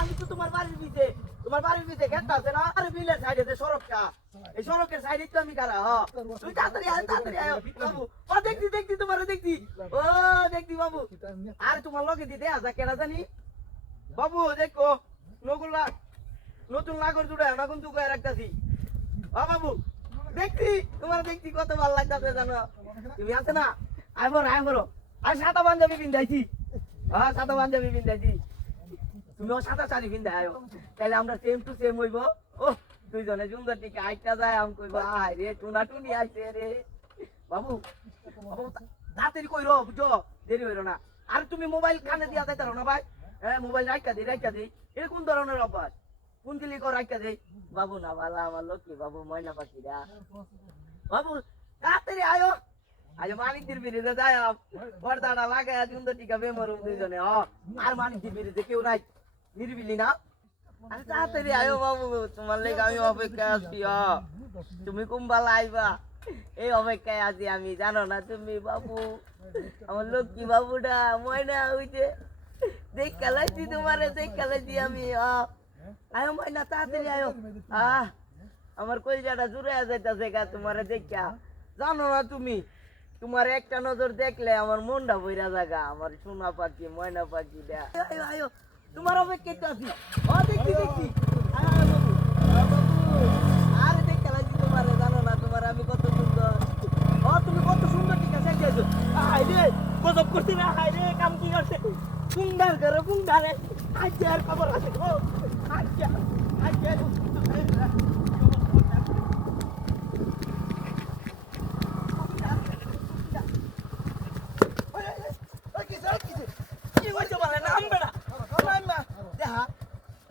আমি তো তোমার বাড়ির ভিতরে তোমার বাড়ির ভিতরে গেট আছে না? আরে বিলের সাইডে যে সড়কটা। এই সড়কের সাইডে তো আমি কারা হ। তুই তাড়াতাড়ি আয় তাড়াতাড়ি আয় বাবু, ও, দেখছি দেখছি তোমার, দেখছি। ও, দেখছি, বাবু। আর তোমার লগে দিতে আসা কেনা জানি? বাবু, দেখো নগুলা নতুন নাগর জুড়ে না কিন্তু কয়ে রাখতাছি ও বাবু, দেখছি, তোমার দেখছি কত ভালো লাগতাছে, জানো? তুমি আছে না? আয় বড় আয় বড়। আর সাদা পাঞ্জাবি পিন্ধাইছি। হ্যাঁ সাদা পাঞ্জাবি পিন্ধাইছি। তুমিও সাদা শাড়ি পিন্ধে আয়ো। তাহলে আমরা সেম টু সেম হইব। ও, দুইজনে সুন্দর টিকে আইটা যায়, আম কইব, আয় রে টুনা টুনি আইছে রে। বাবু বাবু, তাড়াতাড়ি কইরো, বুঝো? দেরি হইরো না। আর তুমি মোবাইল কানে দিয়া যাইতারো না ভাই? হ্যাঁ মোবাইল রাখা দিই রাখা দিই। এটা কোন ধরনের অভ্যাস? কোন কিলি কর রাখা দিই। বাবু, না ভালা আমার লক্ষ্মী বাবু, ময়না পাখিরা বাবু, তাড়াতাড়ি আয়ো। আজ মানিকদের বিরিতে যায় পর্দাটা লাগায় সুন্দর টিকা বেমরুম দুইজনে, হ। আর মানিকদের বিরিতে কেউ নাই। নির্বিলি না আরে তাড়াতাড়ি আয়ো বাবু, তোমার লেগে আমি অপেক্ষায় আছি তুমি কুম্বালা আইবা এই অপেক্ষায় আছি আমি, জানো না তুমি বাবু? আমার লক্ষ্মী বাবুটা ময়না হইছে। দেখ খেলাইছি তোমারে, দেখ খেলাইছি আমি আয়ো ময়না, তাড়াতাড়ি আয়ো। আহ আমার কলিজাটা জুড়ে যাইতাছে গা তোমারে দেখা। জানো না তুমি, তোমার একটা নজর দেখলে আমার মনটা বইরা জাগা, আমার সোনা পাখি, ময়না পাখি দা আয়ো আয়ো। তোমার অপেক্ষা তো আছি। ও। আয়, বাবু। আরে দেখতে লাগছি তোমার জানো না তোমার আমি কত সুন্দর। ও তুমি কত সুন্দর ঠিক আছে গেছো রে গজব করছি না কাম কি করছে? সুন্দর করে সুন্দর আজকে আর খবর আছে গো। আজকে আজকে কি হইছে বলে নাম বেড়া নাম মা দেখা কি করছ উদরে আমি রে উদরে না। বেড়া দিয়ে হচ্ছে কেনা এ কারা এই বেড়া আরস না কি করছ আমি হচ্ছে না তো কেনা হচ্ছে বেড়া এটা কেনা হচ্ছে আরে কারা আমারে কও। আমি আমি ধরে না ইয়ো পাচ্ছি আমি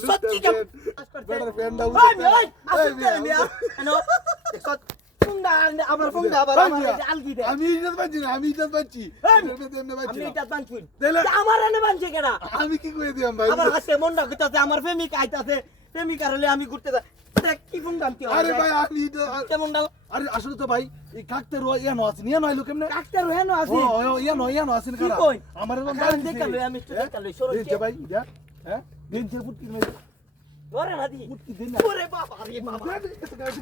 সত্যি ওই? ফুংডা আমার ফুংডা আবার আলগি। আমি ইজ্জত পাচ্ছি না আমি ইজ্জত পাচ্ছি এই, ইজ্জত পাচ্ছি আপনি না। এটা বানছুন। দিলে- তা আমার এনে বানছে কেডা? আমি কি করে দিলাম ভাই আমার হাসে মনটা কইতাছে, আমার প্রেমিক আইতাছে, প্রেমিকার হলে আমি ঘুরতে যাই। কি ফুংডা আনতে হয়, আরে দেখ। ভাই আমি কেমন ডাল? আরে আসলে তো ভাই এই কাকতের ইয়া নো আছে নিয়া নয় লোক কেমনে ডাক্তার হেন আছে। ও ও, ইয়া নো আছে কি কই? আমার এরকম দেখাল, আমি হ্যাঁ? দেখাল, সরো ভাই যা হ্যাঁ দিন যে ফুটকি মেরে ধরে না দি। ফুটকি দিন না ওরে বাবা, রে বাবা। দেন,